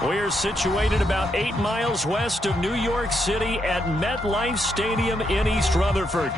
We're situated about 8 miles west of New York City at MetLife Stadium in East Rutherford.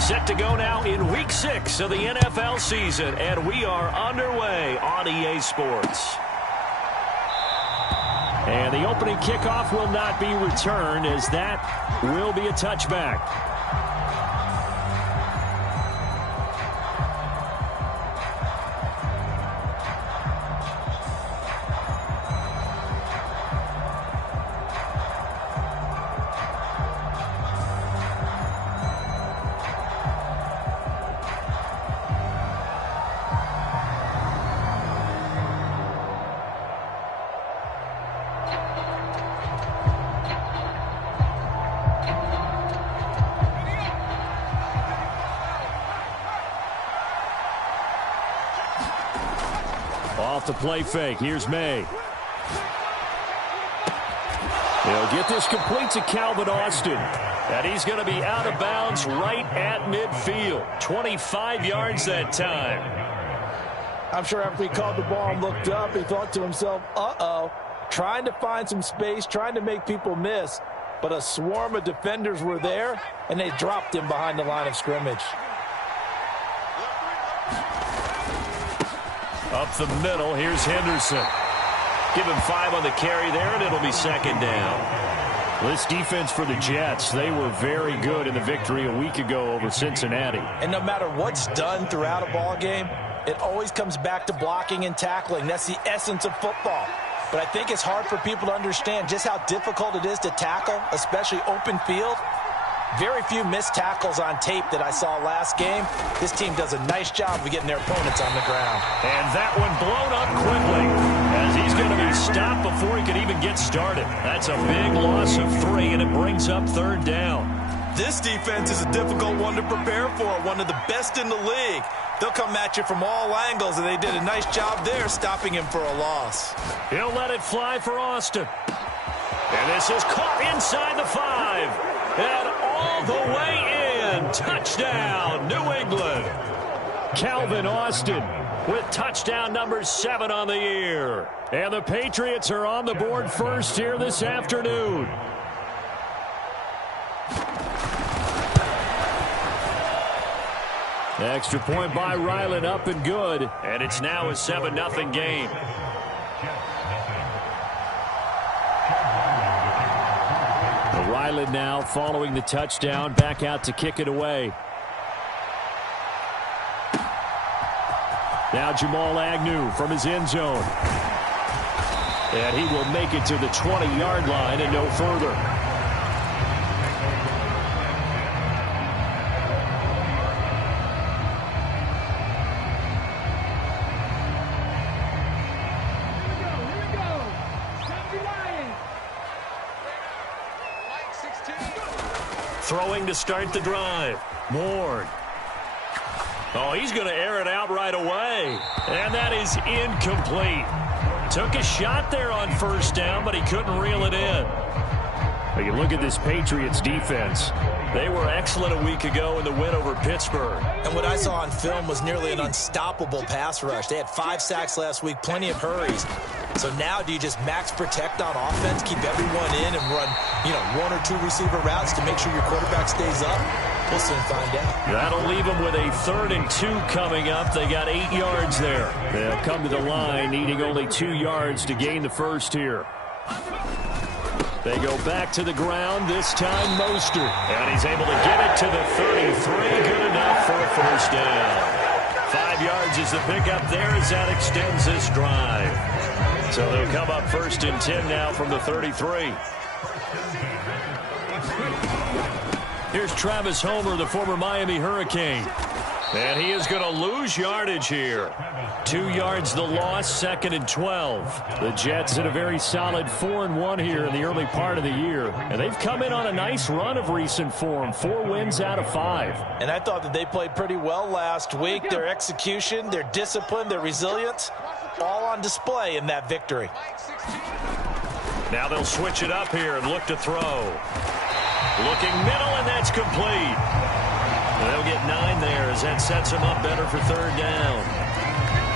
Set to go now in Week 6 of the NFL season, and we are underway on EA Sports. And the opening kickoff will not be returned, as that will be a touchback. Off the play fake. Here's May. He'll get this complete to Calvin Austin. And he's going to be out of bounds right at midfield. 25 yards that time. I'm sure after he caught the ball and looked up, he thought to himself, uh-oh, trying to find some space, trying to make people miss. But a swarm of defenders were there, and they dropped him behind the line of scrimmage. Up the middle, here's Henderson. Give him 5 on the carry there, and it'll be second down. This defense for the Jets, they were very good in the victory a week ago over Cincinnati. And no matter what's done throughout a ball game, it always comes back to blocking and tackling. That's the essence of football. But I think it's hard for people to understand just how difficult it is to tackle, especially open field. Very few missed tackles on tape that I saw last game. This team does a nice job of getting their opponents on the ground. And that one blown up quickly as he's going to be stopped before he can even get started. That's a big loss of 3, and it brings up third down. This defense is a difficult one to prepare for, one of the best in the league. They'll come at you from all angles, and they did a nice job there stopping him for a loss. He'll let it fly for Austin. And this is caught inside the 5. And all the way in. Touchdown, New England. Calvin Austin with touchdown number 7 on the year. And the Patriots are on the board first here this afternoon. Extra point by Ryland, up and good. And it's now a 7-0 game. Ryland now following the touchdown, back out to kick it away. Now Jamal Agnew from his end zone. And he will make it to the 20-yard line and no further. Throwing to start the drive. Ward. Oh, he's going to air it out right away. And that is incomplete. Took a shot there on first down, but he couldn't reel it in. But you look at this Patriots defense. They were excellent a week ago in the win over Pittsburgh. And what I saw on film was nearly an unstoppable pass rush. They had 5 sacks last week, plenty of hurries. So now do you just max protect on offense, keep everyone in, and run, 1 or 2 receiver routes to make sure your quarterback stays up? We'll soon find out. That'll leave them with a 3rd and 2 coming up. They got 8 yards there. They'll come to the line, needing only 2 yards to gain the first here. They go back to the ground, this time Mostert. And he's able to get it to the 33. Good enough for a first down. 5 yards is the pickup there as that extends this drive. So they'll come up 1st and 10 now from the 33. Here's Travis Homer, the former Miami Hurricane. And he is going to lose yardage here. 2 yards the loss, 2nd and 12. The Jets in a very solid 4-1 here in the early part of the year. And they've come in on a nice run of recent form. 4 wins out of 5. And I thought that they played pretty well last week. Their execution, their discipline, their resilience, all on display in that victory. Now they'll switch it up here and look to throw. Looking middle, and that's complete. They'll get 9 there as that sets them up better for 3rd down.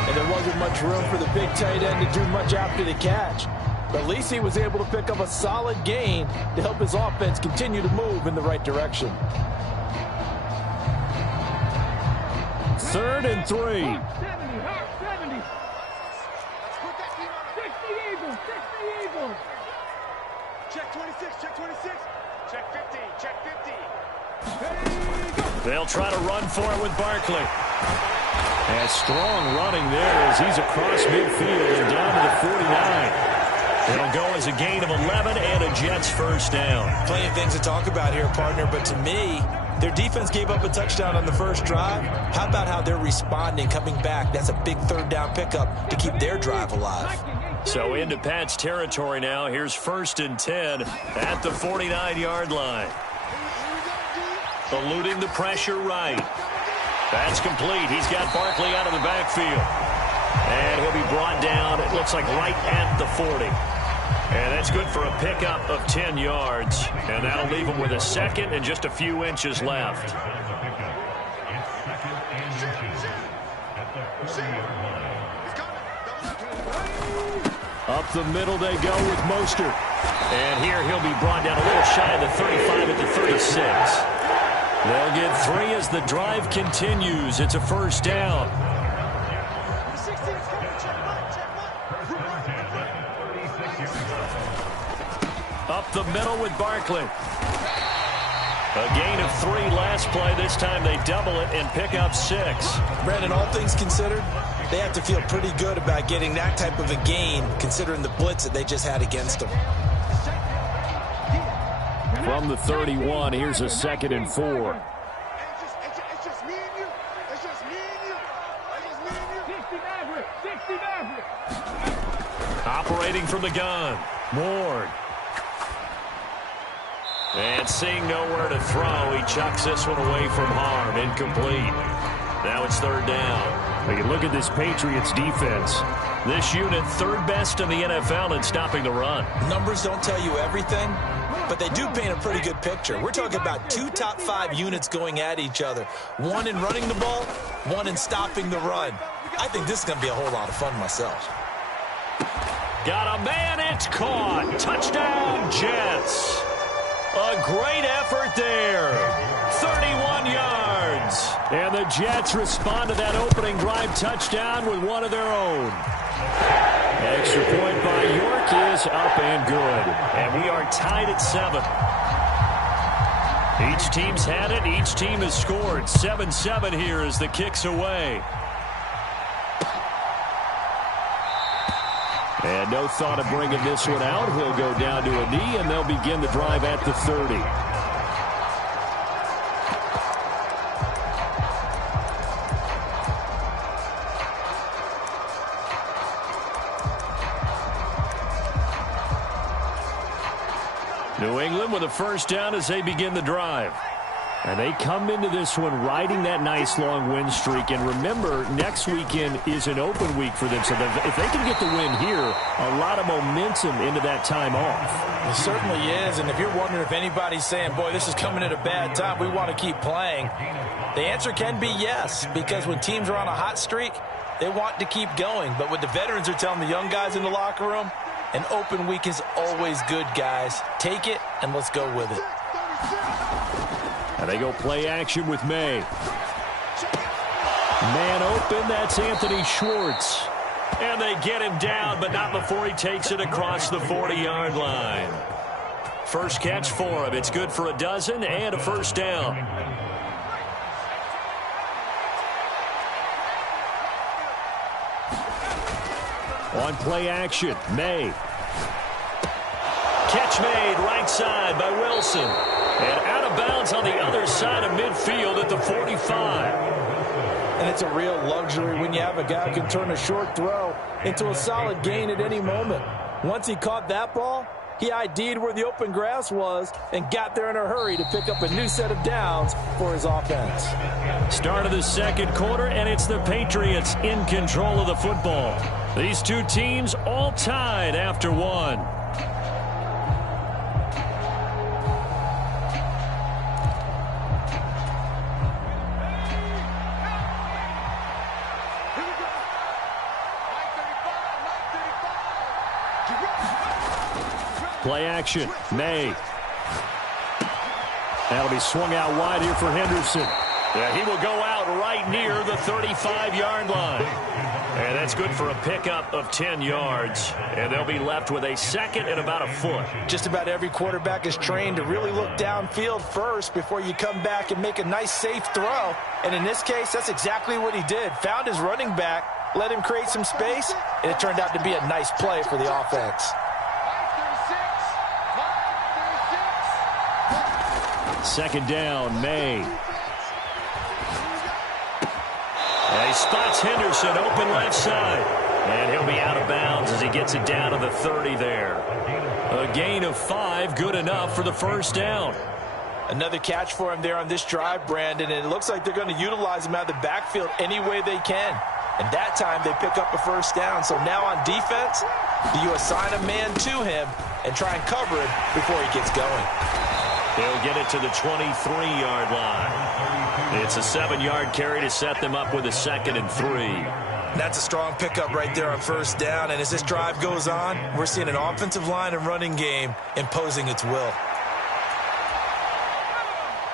And there wasn't much room for the big tight end to do much after the catch. But at least he was able to pick up a solid gain to help his offense continue to move in the right direction. 3rd and 3. 70. Check the Eagles. Check 26, check 26. Check 50, check 50. They'll try to run for it with Barkley. And strong running there as he's across midfield and down to the 49. It'll go as a gain of 11 and a Jets 1st down. Plenty of things to talk about here, partner, but to me, their defense gave up a touchdown on the first drive. How about how they're responding, coming back? That's a big 3rd down pickup to keep their drive alive. So into Pat's territory now. Here's 1st and 10 at the 49-yard line. Eluding the pressure right. That's complete. He's got Barkley out of the backfield. And he'll be brought down, it looks like, right at the 40. And that's good for a pickup of 10 yards. And that'll leave him with a 2nd and just a few inches left. Up the middle they go with Mostert. And here he'll be brought down a little shy of the 35 at the 36. They'll get 3 as the drive continues. It's a 1st down. Up the middle with Barkley. A gain of 3 last play. This time they double it and pick up 6. Brandon, all things considered, they have to feel pretty good about getting that type of a gain, considering the blitz that they just had against them. From the 31, here's a 2nd and 4. It's just me and you. It's just me and you. It's just me and you. Operating from the gun. Ward. And seeing nowhere to throw, he chucks this one away from harm. Incomplete. Now it's 3rd down. You look at this Patriots defense. This unit 3rd best in the NFL in stopping the run. Numbers don't tell you everything, but they do paint a pretty good picture. We're talking about 2 top 5 units going at each other. 1 in running the ball, 1 in stopping the run. I think this is going to be a whole lot of fun myself. Got a man, it's caught. Touchdown, Jets. A great effort there. 31 yards. And the Jets respond to that opening drive touchdown with one of their own. Extra point by York is up and good. And we are tied at 7. Each team's had it. Each team has scored. 7-7 here as the kick's away. And no thought of bringing this one out. He'll go down to a knee, and they'll begin the drive at the 30. New England with a 1st down as they begin the drive. And they come into this one riding that nice long win streak. And remember, next weekend is an open week for them. So if they can get the win here, a lot of momentum into that time off. It certainly is. And if you're wondering if anybody's saying, boy, this is coming at a bad time, we want to keep playing, the answer can be yes. Because when teams are on a hot streak, they want to keep going. But what the veterans are telling the young guys in the locker room, an open week is always good, guys. Take it, and let's go with it. And they go play action with May. Man open, that's Anthony Schwartz. And they get him down, but not before he takes it across the 40-yard line. First catch for him. It's good for a dozen and a 1st down. On play action, May. Catch made right side by Wilson. And out of bounds on the other side of midfield at the 45. And it's a real luxury when you have a guy who can turn a short throw into a solid gain at any moment. Once he caught that ball, he ID'd where the open grass was and got there in a hurry to pick up a new set of downs for his offense. Start of the second quarter, and it's the Patriots in control of the football. These two teams all tied after one. Play action. May. That'll be swung out wide here for Henderson. Yeah, he will go out right near the 35-yard line. And that's good for a pickup of 10 yards. And they'll be left with a second and about a foot. Just about every quarterback is trained to really look downfield first before you come back and make a nice, safe throw. And in this case, that's exactly what he did. Found his running back, let him create some space, and it turned out to be a nice play for the offense. Second down, May. And he spots Henderson open left side. And he'll be out of bounds as he gets it down to the 30 there. A gain of 5, good enough for the first down. Another catch for him there on this drive, Brandon, and it looks like they're going to utilize him out of the backfield any way they can. And that time they pick up a first down. So now on defense, do you assign a man to him and try and cover him before he gets going? They'll get it to the 23-yard line. It's a 7-yard carry to set them up with a 2nd and 3. That's a strong pickup right there on first down. And as this drive goes on, we're seeing an offensive line and running game imposing its will.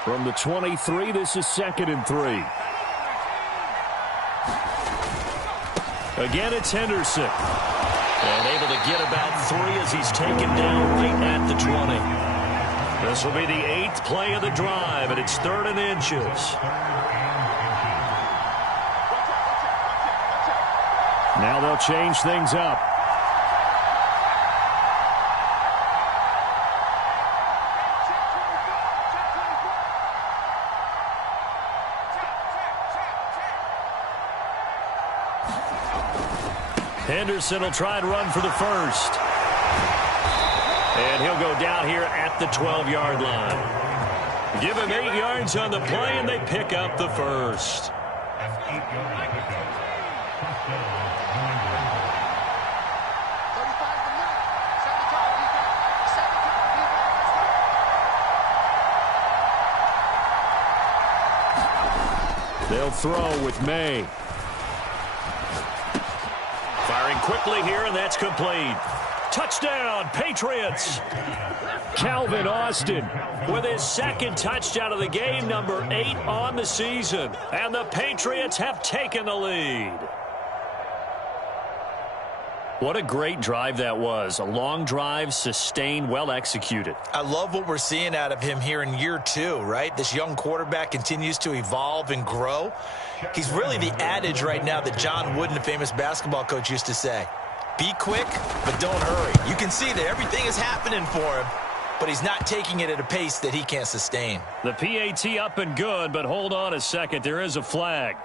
From the 23, this is 2nd and 3. Again, it's Henderson. And able to get about 3 as he's taken down right at the 20. This will be the 8th play of the drive, and it's 3rd and inches. Now they'll change things up. Henderson will try and run for the first. And he'll go down here at the 12-yard line. Give him 8 yards on the play, and they pick up the first. They'll throw with May. Firing quickly here, and that's complete. Touchdown, Patriots. Calvin Austin with his 2nd touchdown of the game, number 8 on the season. And the Patriots have taken the lead. What a great drive that was. A long drive, sustained, well executed. I love what we're seeing out of him here in year 2, right? This young quarterback continues to evolve and grow. He's really the adage right now that John Wooden, the famous basketball coach, used to say. Be quick, but don't hurry. You can see that everything is happening for him, but he's not taking it at a pace that he can't sustain. The PAT up and good, but hold on a second. There is a flag.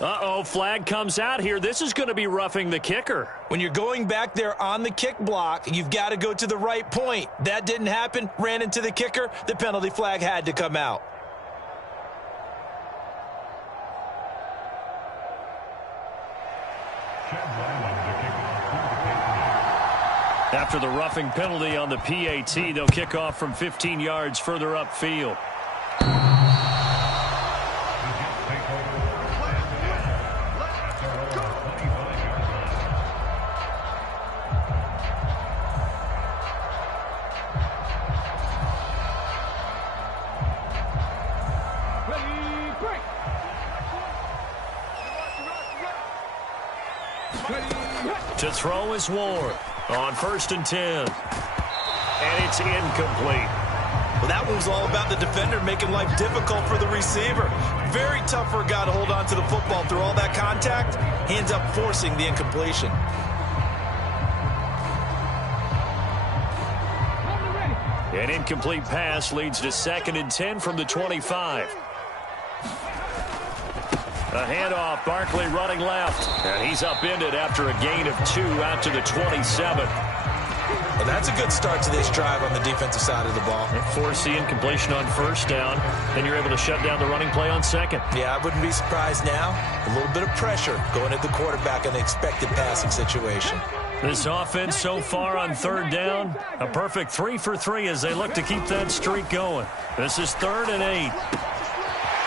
Uh-oh, flag comes out here. This is going to be roughing the kicker. When you're going back there on the kick block, you've got to go to the right point. That didn't happen. Ran into the kicker. The penalty flag had to come out. After the roughing penalty on the PAT, they'll kick off from 15 yards further upfield. To throw is Ward on 1st and 10. And it's incomplete. Well, that one was all about the defender making life difficult for the receiver. Very tough for a guy to hold on to the football through all that contact. He ends up forcing the incompletion. An incomplete pass leads to 2nd and 10 from the 25. A handoff, Barkley running left. And he's upended after a gain of 2 out to the 27. Well, that's a good start to this drive on the defensive side of the ball. Force the incompletion on 1st down. Then you're able to shut down the running play on 2nd. Yeah, I wouldn't be surprised now. A little bit of pressure going at the quarterback in an expected passing situation. This offense so far on 3rd down, a perfect 3 for 3 as they look to keep that streak going. This is 3rd and 8.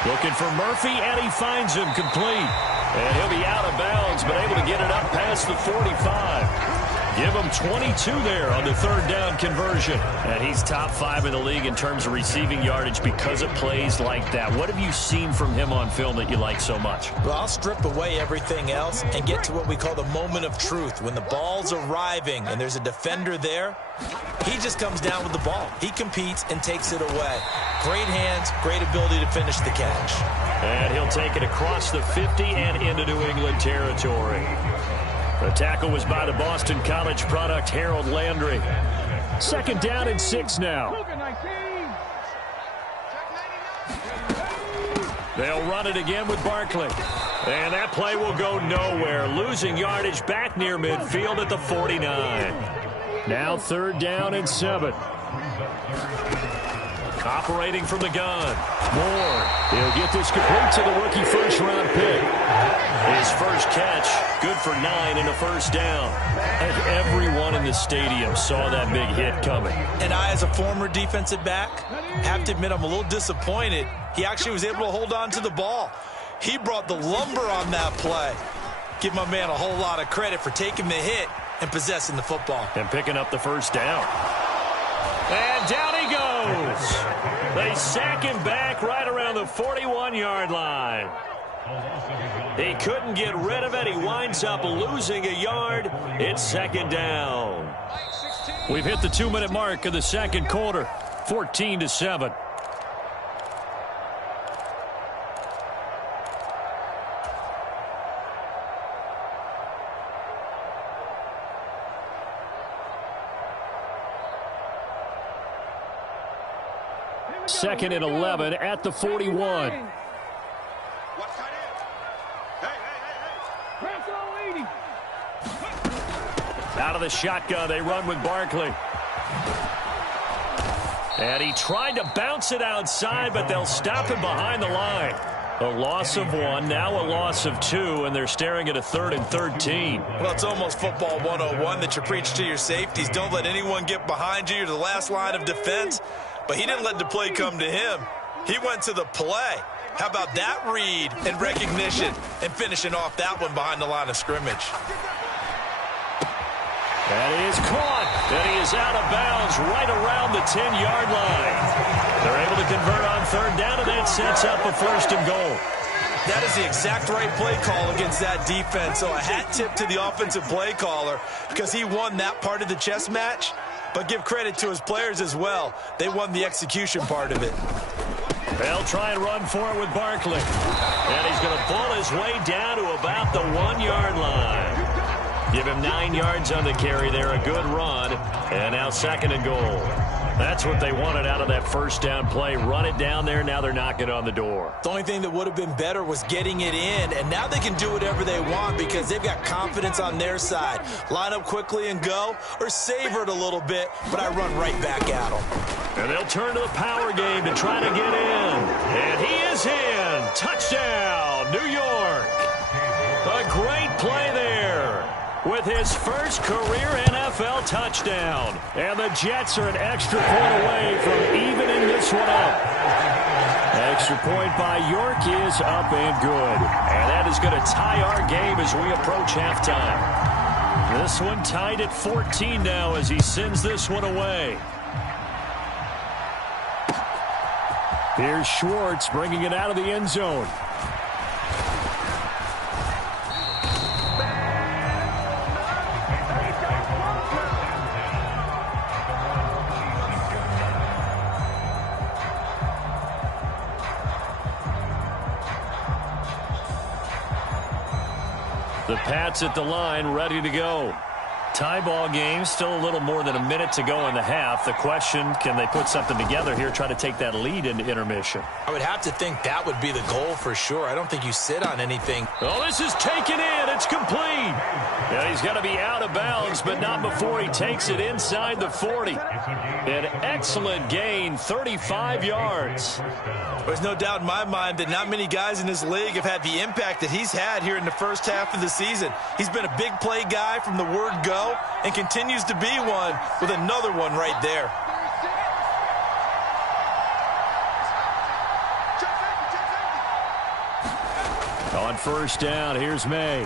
Looking for Murphy, and he finds him complete. And he'll be out of bounds, but able to get it up past the 45. Give him 22 there on the 3rd down conversion. And he's top 5 in the league in terms of receiving yardage because of plays like that. What have you seen from him on film that you like so much? Well, I'll strip away everything else and get to what we call the moment of truth. When the ball's arriving and there's a defender there, he just comes down with the ball. He competes and takes it away. Great hands, great ability to finish the catch. And he'll take it across the 50 and into New England territory. The tackle was by the Boston College product, Harold Landry. 2nd down and 6 now. They'll run it again with Barkley. And that play will go nowhere. Losing yardage back near midfield at the 49. Now 3rd down and 7. Operating from the gun. Moore. He'll get this complete to the rookie 1st-round pick. His first catch, good for 9 and a 1st down. And everyone in the stadium saw that big hit coming. And I, as a former defensive back, have to admit I'm a little disappointed. He actually was able to hold on to the ball. He brought the lumber on that play. Give my man a whole lot of credit for taking the hit and possessing the football. And picking up the 1st down. And down he goes. They sack him back right around the 41-yard line. He couldn't get rid of it. He winds up losing a yard. It's 2nd down. We've hit the 2-minute mark of the 2nd quarter. 14-7. Second and 11 at the 41. Out of the shotgun, they run with Barkley. And he tried to bounce it outside, but they'll stop him behind the line. A loss of 1, now a loss of 2, and they're staring at a 3rd and 13. Well, it's almost football 101 that you preach to your safeties. Don't let anyone get behind you. You're the last line of defense. But he didn't let the play come to him. He went to the play. How about that read and recognition and finishing off that one behind the line of scrimmage? That is caught. And he is out of bounds right around the 10-yard line. They're able to convert on 3rd down, and that sets up a 1st and goal. That is the exact right play call against that defense. So a hat tip to the offensive play caller because he won that part of the chess match. But give credit to his players as well. They won the execution part of it. They'll try and run for it with Barkley. And he's going to pull his way down to about the 1-yard line. Give him 9 yards on the carry there. A good run. And now 2nd and goal. That's what they wanted out of that 1st down play. Run it down there. Now they're knocking on the door. The only thing that would have been better was getting it in. And now they can do whatever they want because they've got confidence on their side. Line up quickly and go, or savor it a little bit, but I run right back at them. And they'll turn to the power game to try to get in. And he is in. Touchdown, New York. A great play there with his first career NFL touchdown. And the Jets are an extra point away from evening this one up. Extra point by York is up and good. And that is going to tie our game as we approach halftime. This one tied at 14 now as he sends this one away. Here's Schwartz bringing it out of the end zone. The Pats at the line, ready to go. Tie ball game, still a little more than a minute to go in the half. The question, can they put something together here, try to take that lead into intermission? I would have to think that would be the goal for sure. I don't think you sit on anything. Oh, this is taken in. It's complete. Yeah, he's got to be out of bounds, but not before he takes it inside the 40. An excellent gain, 35 yards. There's no doubt in my mind that not many guys in this league have had the impact that he's had here in the first half of the season. He's been a big play guy from the word go and continues to be one with another one right there. On first down, here's May.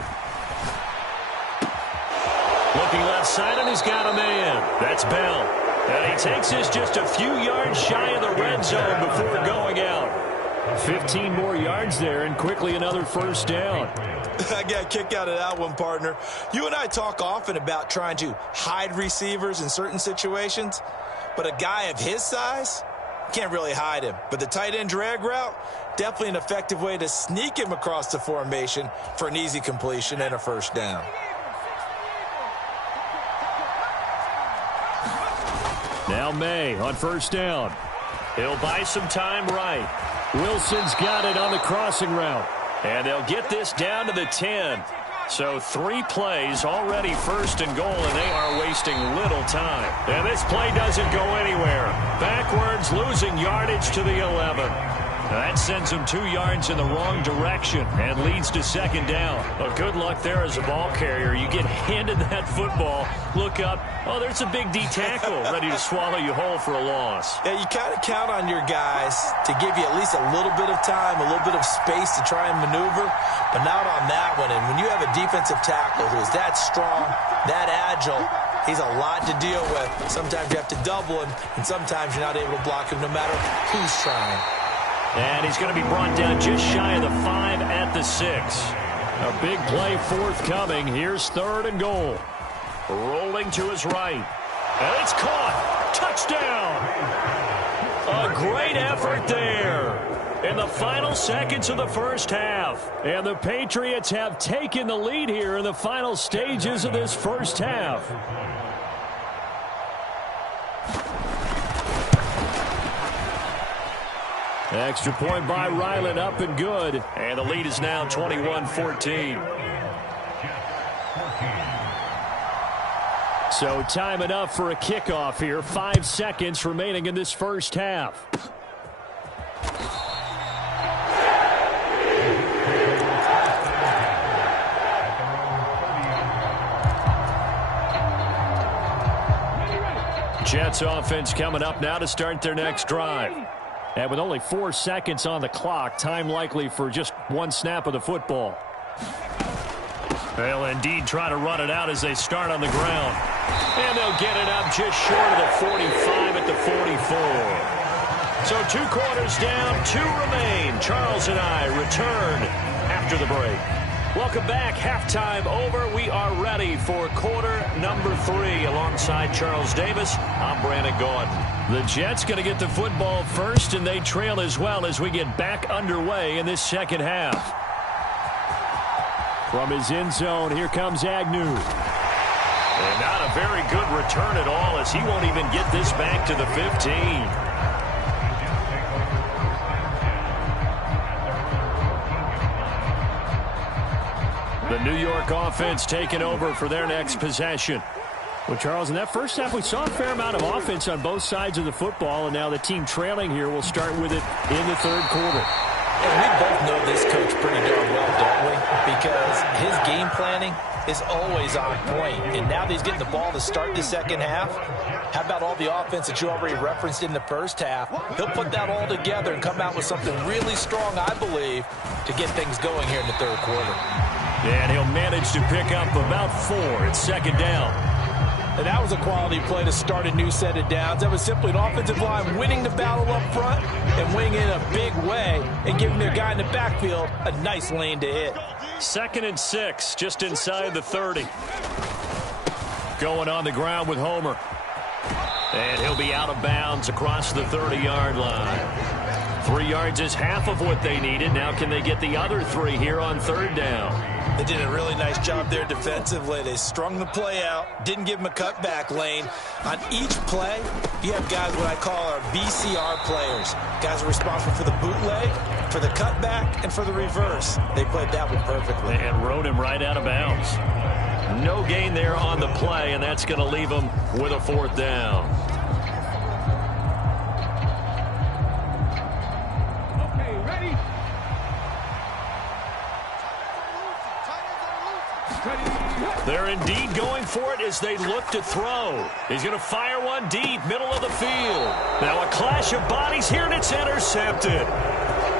Looking left side, and he's got a man. That's Bell. And he takes this just a few yards shy of the red zone before going out. 15 more yards there, and quickly another first down. I got a kick out of that one, partner. You and I talk often about trying to hide receivers in certain situations, but a guy of his size can't really hide him. But the tight end drag route, definitely an effective way to sneak him across the formation for an easy completion and a first down. Now May on first down. He'll buy some time right. Wilson's got it on the crossing route. And they'll get this down to the 10. So 3 plays already first and goal, and they are wasting little time. And this play doesn't go anywhere. Backwards, losing yardage to the 11. That sends him 2 yards in the wrong direction and leads to second down. Well, good luck there as a ball carrier. You get handed that football, look up, oh, there's a big D tackle ready to swallow you whole for a loss. Yeah, you kind of count on your guys to give you at least a little bit of time, a little bit of space to try and maneuver, but not on that one. And when you have a defensive tackle who is that strong, that agile, he's a lot to deal with. Sometimes you have to double him, and sometimes you're not able to block him no matter who's trying. And he's going to be brought down just shy of the 5 at the 6. A big play forthcoming. Here's third and goal. Rolling to his right. And it's caught. Touchdown. A great effort there in the final seconds of the first half. And the Patriots have taken the lead here in the final stages of this first half. Extra point by Ryland, up and good. And the lead is now 21-14. So time enough for a kickoff here. 5 seconds remaining in this first half. Jets offense coming up now to start their next drive. And with only 4 seconds on the clock, time likely for just 1 snap of the football. They'll indeed try to run it out as they start on the ground. And they'll get it up just short of the 45 at the 44. So 2 quarters down, 2 remain. Charles and I return after the break. Welcome back. Halftime over. We are ready for quarter number 3. Alongside Charles Davis, I'm Brandon Gordon. The Jets going to get the football first, and they trail as well as we get back underway in this second half. From his end zone, here comes Agnew. And not a very good return at all, as he won't even get this back to the 15. The New York offense taking over for their next possession. Well, Charles, in that first half, we saw a fair amount of offense on both sides of the football, and now the team trailing here will start with it in the third quarter. And we both know this coach pretty darn well, don't we? Because his game planning is always on point. And now that he's getting the ball to start the second half, how about all the offense that you already referenced in the first half? He'll put that all together and come out with something really strong, I believe, to get things going here in the third quarter. And he'll manage to pick up about 4. It's second down. And that was a quality play to start a new set of downs. That was simply an offensive line winning the battle up front and winning in a big way and giving their guy in the backfield a nice lane to hit. 2nd and 6, just inside the 30. Going on the ground with Homer. And he'll be out of bounds across the 30-yard line. 3 yards is half of what they needed. Now can they get the other 3 here on third down? They did a really nice job there defensively. They strung the play out, didn't give him a cutback lane. On each play, you have guys what I call our BCR players. Guys are responsible for the bootleg, for the cutback, and for the reverse. They played that one perfectly. And rode him right out of bounds. No gain there on the play, and that's going to leave him with a 4th down. Okay, ready? They're indeed going for it as they look to throw. He's going to fire one deep, middle of the field. Now a clash of bodies here, and it's intercepted.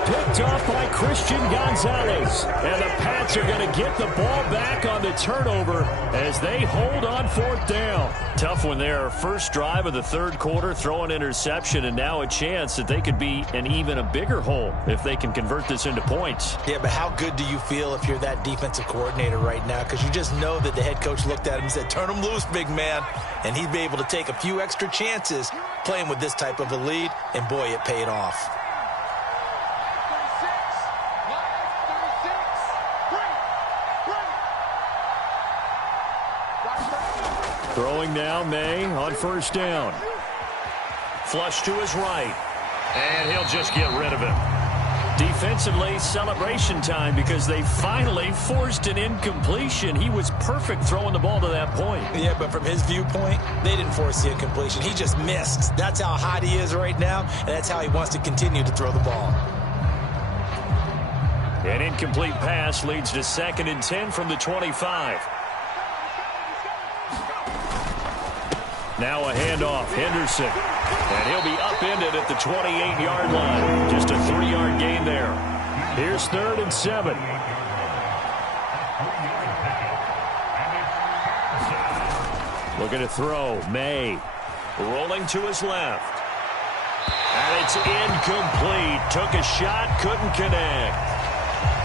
Picked off by Christian Gonzalez. And the Pats are going to get the ball back on the turnover as they hold on 4th down. Tough one there. First drive of the 3rd quarter, throw an interception, and now a chance that they could be in even a bigger hole if they can convert this into points. Yeah, but how good do you feel if you're that defensive coordinator right now? Because you just know that the head coach looked at him and said, turn him loose, big man. And he'd be able to take a few extra chances playing with this type of a lead, and boy, it paid off. Throwing now, May on 1st down. Flush to his right. And he'll just get rid of it. Defensively, celebration time because they finally forced an incompletion. He was perfect throwing the ball to that point. Yeah, but from his viewpoint, they didn't force the incompletion. He just missed. That's how hot he is right now, and that's how he wants to continue to throw the ball. An incomplete pass leads to 2nd and 10 from the 25. Now a handoff, Henderson. And he'll be upended at the 28-yard line. Just a 3-yard gain there. Here's 3rd and 7. Looking to throw, May. Rolling to his left. And it's incomplete. Took a shot, couldn't connect.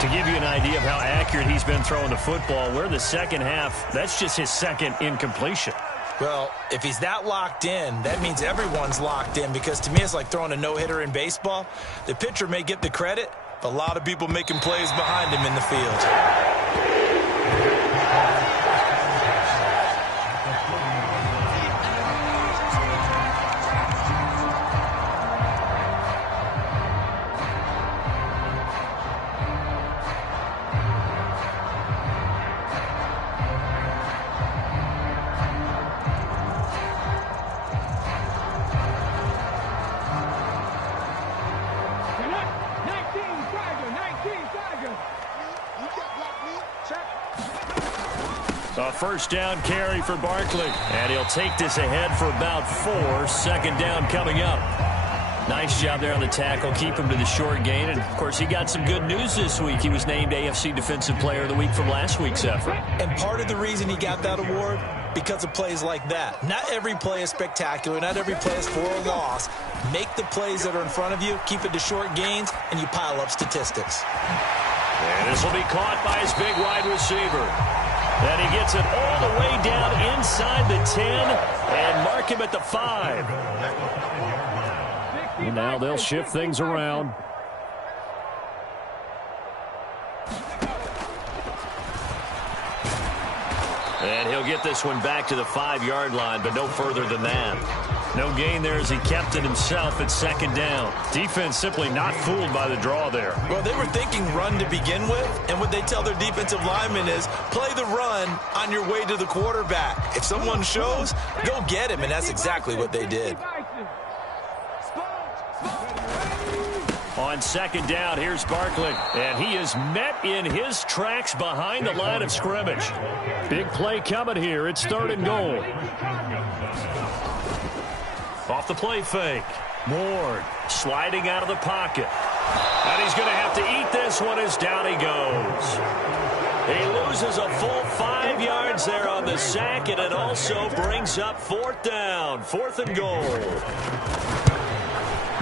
To give you an idea of how accurate he's been throwing the football, we're in the 2nd half. That's just his 2nd incompletion. Well, if he's that locked in, that means everyone's locked in, because to me it's like throwing a no-hitter in baseball. The pitcher may get the credit, but a lot of people making plays behind him in the field. A 1st down carry for Barkley. And he'll take this ahead for about 4. 2nd down coming up. Nice job there on the tackle. Keep him to the short gain. And, of course, he got some good news this week. He was named AFC Defensive Player of the Week from last week's effort. And part of the reason he got that award, because of plays like that. Not every play is spectacular. Not every play is for a loss. Make the plays that are in front of you, keep it to short gains, and you pile up statistics. And this will be caught by his big wide receiver. And he gets it all the way down inside the 10 and mark him at the 5. And now they'll shift things around. And he'll get this one back to the 5-yard line, but no further than that. No gain there as he kept it himself at 2nd down. Defense simply not fooled by the draw there. Well, they were thinking run to begin with, and what they tell their defensive linemen is play the run on your way to the quarterback. If someone shows, go get him, and that's exactly what they did. On 2nd down, here's Barkley, and he is met in his tracks behind the line of scrimmage. Big play coming here. It's 3rd and goal. Off the play fake. Ward sliding out of the pocket. And he's going to have to eat this one as down he goes. He loses a full 5 yards there on the sack, and it also brings up 4th down. 4th and goal.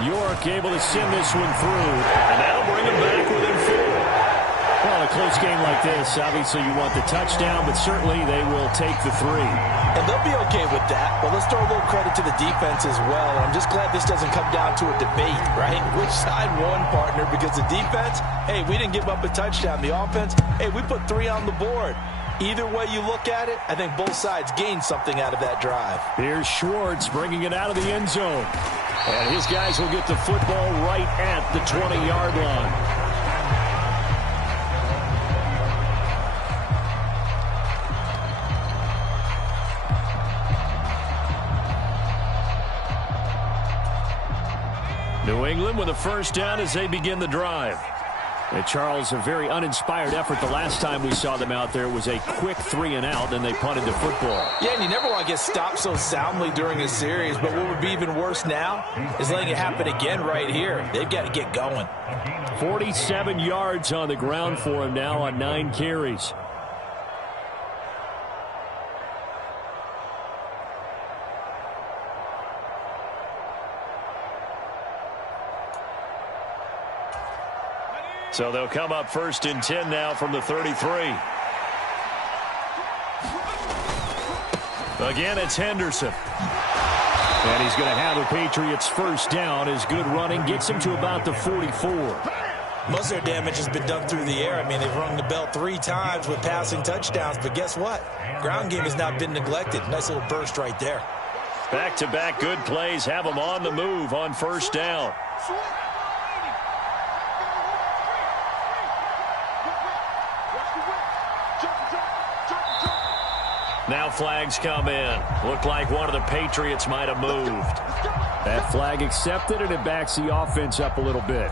York able to send this one through, and that'll bring him back within 4. Well, the a close game like this, obviously you want the touchdown, but certainly they will take the 3. And they'll be okay with that, but let's throw a little credit to the defense as well. I'm just glad this doesn't come down to a debate, right? Which side won, partner? Because the defense, hey, we didn't give up a touchdown. The offense, hey, we put 3 on the board. Either way you look at it, I think both sides gained something out of that drive. Here's Schwartz bringing it out of the end zone. And his guys will get the football right at the 20-yard line. New England with a first down as they begin the drive. And Charles, a very uninspired effort. The last time we saw them out there was a quick 3-and-out, then they punted the football. Yeah, and you never want to get stopped so soundly during a series, but what would be even worse now is letting it happen again right here. They've got to get going. 47 yards on the ground for him now on 9 carries. So they'll come up 1st and 10 now from the 33. Again, it's Henderson. And he's going to have the Patriots first down. His good running gets him to about the 44. Most of their damage has been done through the air. I mean, they've rung the bell 3 times with passing touchdowns, but guess what? Ground game has not been neglected. Nice little burst right there. Back-to-back good plays have them on the move on first down. Now flags come in. Looked like one of the Patriots might have moved. That flag accepted, and it backs the offense up a little bit.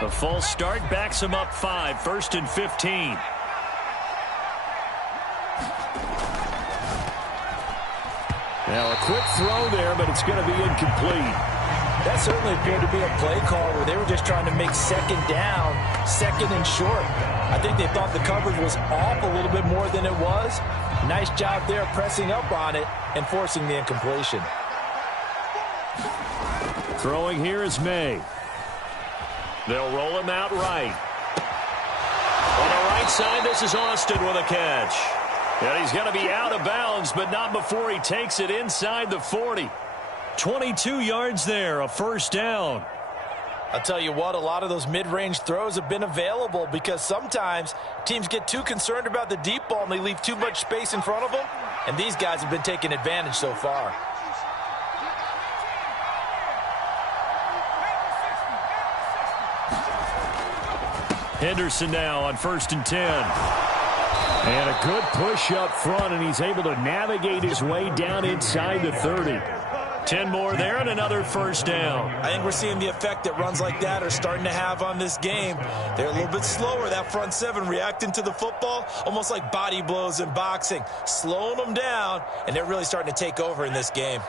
The false start backs him up 5, 1st and 15. Now a quick throw there, but it's going to be incomplete. That certainly appeared to be a play call where they were just trying to make second down, 2nd and short. I think they thought the coverage was off a little bit more than it was. Nice job there pressing up on it and forcing the incompletion. Throwing here is May. They'll roll him out right. On the right side, this is Austin with a catch. And he's going to be out of bounds, but not before he takes it inside the 40. 22 yards there, a first down. I'll tell you what, a lot of those mid-range throws have been available because sometimes teams get too concerned about the deep ball and they leave too much space in front of them, and these guys have been taking advantage so far. Henderson now on 1st and 10. And a good push up front, and he's able to navigate his way down inside the 30. 10 more there and another first down. I think we're seeing the effect that runs like that are starting to have on this game. They're a little bit slower, that front 7 reacting to the football, almost like body blows in boxing, slowing them down, and they're really starting to take over in this game.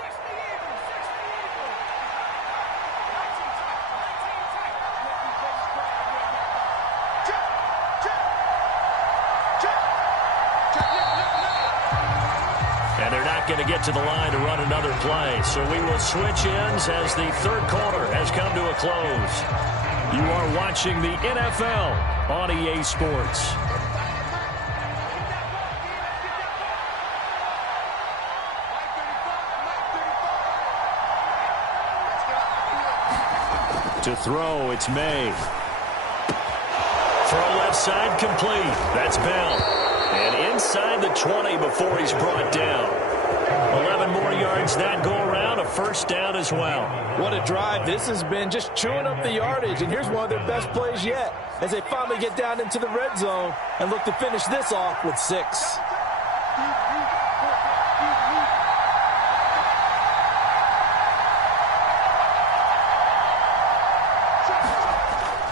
Going to get to the line to run another play. So we will switch ends as the 3rd quarter has come to a close. You are watching the NFL on EA Sports. To throw, it's May. Throw left side complete. That's Bell. And inside the 20 before he's brought down. 11 more yards that go around, a first down as well. What a drive this has been, just chewing up the yardage. And here's one of their best plays yet as they finally get down into the red zone and look to finish this off with 6.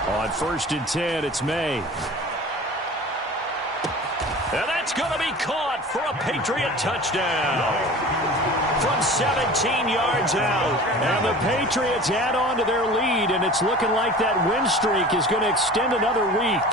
On 1st and 10, it's May. And that's going to be caught for a Patriot touchdown. From 17 yards out. And the Patriots add on to their lead, and it's looking like that win streak is going to extend another week.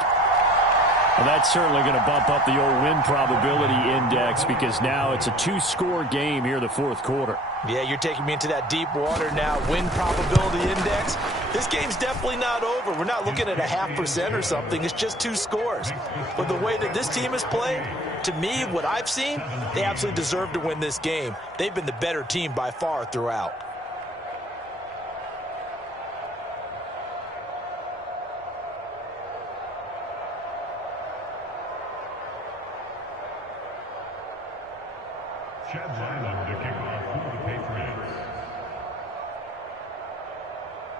Well, that's certainly going to bump up the old win probability index because now it's a 2-score game here in the fourth quarter. Yeah, you're taking me into that deep water now. Win probability index. This game's definitely not over. We're not looking at a 0.5% or something. It's just 2 scores. But the way that this team has played, to me, what I've seen, they absolutely deserve to win this game. They've been the better team by far throughout.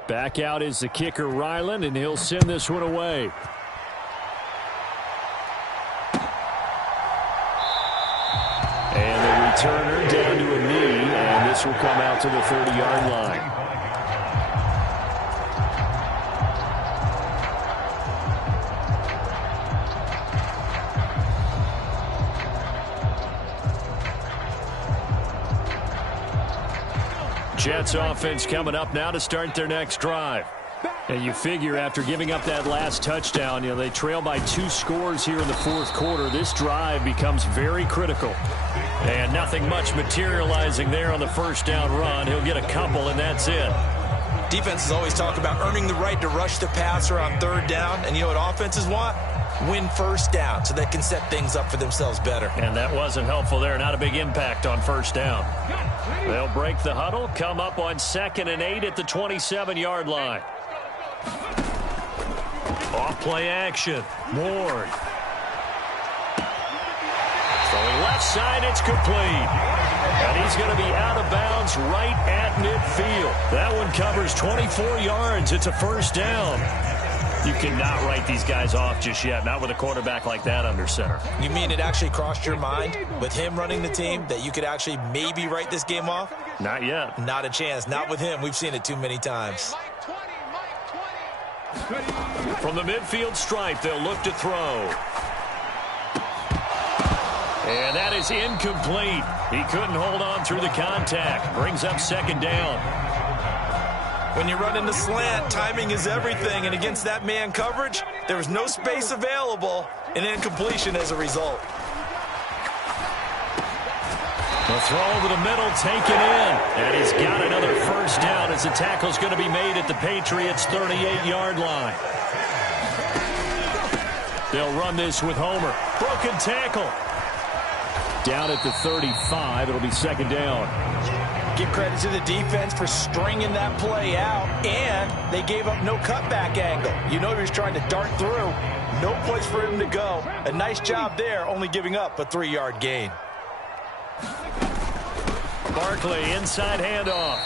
Back out is the kicker, Ryland, and he'll send this one away. And the returner down to a knee, and this will come out to the 30-yard line. Jets offense coming up now to start their next drive. And you figure after giving up that last touchdown, they trail by 2 scores here in the fourth quarter. This drive becomes very critical. And nothing much materializing there on the first down run. He'll get a couple, and that's it. Defenses always talk about earning the right to rush the passer on third down. And you know what offenses want? Win first down so they can set things up for themselves better. And that wasn't helpful there. Not a big impact on first down. They'll break the huddle, come up on 2nd and 8 at the 27-yard line. Off play action. Ward. Throwing left side, it's complete. And he's going to be out of bounds right at midfield. That one covers 24 yards. It's a first down. You cannot write these guys off just yet, not with a quarterback like that under center. You mean it actually crossed your mind with him running the team that you could actually maybe write this game off? Not yet. Not a chance. Not with him. We've seen it too many times. From the midfield stripe, they'll look to throw. And that is incomplete. He couldn't hold on through the contact. Brings up 2nd down. When you run into slant, timing is everything. And against that man coverage, there was no space available, and incompletion as a result. The throw over the middle, taken in. And he's got another first down as the tackle's going to be made at the Patriots' 38-yard line. They'll run this with Homer. Broken tackle. Down at the 35, it'll be 2nd down. Give credit to the defense for stringing that play out, and they gave up no cutback angle. You know he was trying to dart through. No place for him to go. A nice job there, only giving up a 3-yard gain. Barkley, inside handoff.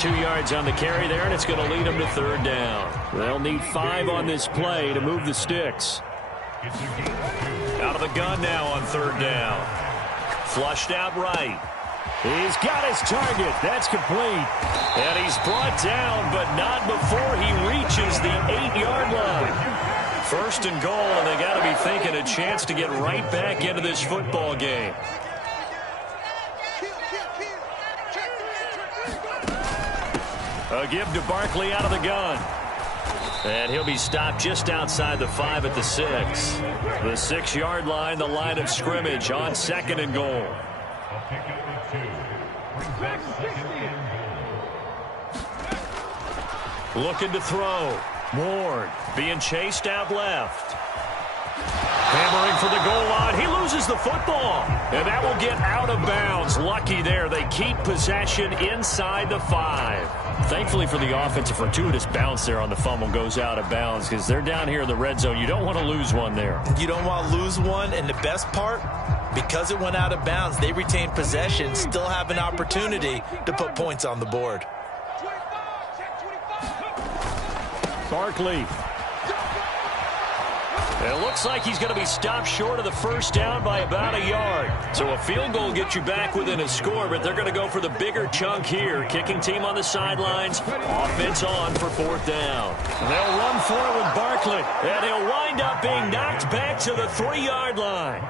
2 yards on the carry there, and it's going to lead them to 3rd down. They'll need 5 on this play to move the sticks. Out of the gun now on 3rd down. Flushed out right. He's got his target. That's complete. And he's brought down, but not before he reaches the 8-yard line. 1st and goal, and they got to be thinking a chance to get right back into this football game. A give to Barkley out of the gun. And he'll be stopped just outside the 5 at the 6. The 6-yard line, the line of scrimmage on 2nd and goal. Looking to throw. Ward being chased out left. Hammering for the goal line. He loses the football. And that will get out of bounds. Lucky there. They keep possession inside the 5. Thankfully for the offense, a fortuitous bounce there on the fumble goes out of bounds because they're down here in the red zone. You don't want to lose one there. You don't want to lose one. And the best part, because it went out of bounds, they retain possession, still have an opportunity to put points on the board. Barkley. It looks like he's going to be stopped short of the first down by about a yard. So a field goal gets you back within a score, but they're going to go for the bigger chunk here. Kicking team on the sidelines. Offense on for 4th down. And they'll run for it with Barkley. And he'll wind up being knocked back to the 3-yard line.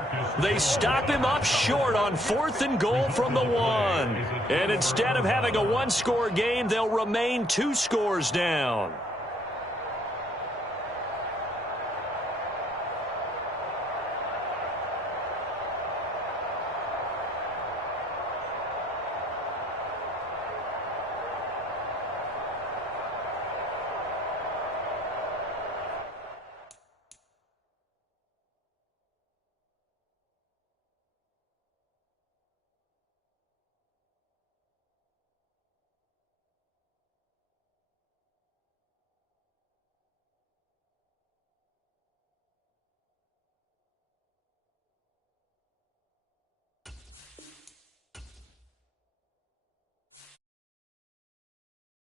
They stop him up short on 4th and goal from the 1. And instead of having a 1-score game, they'll remain 2 scores down.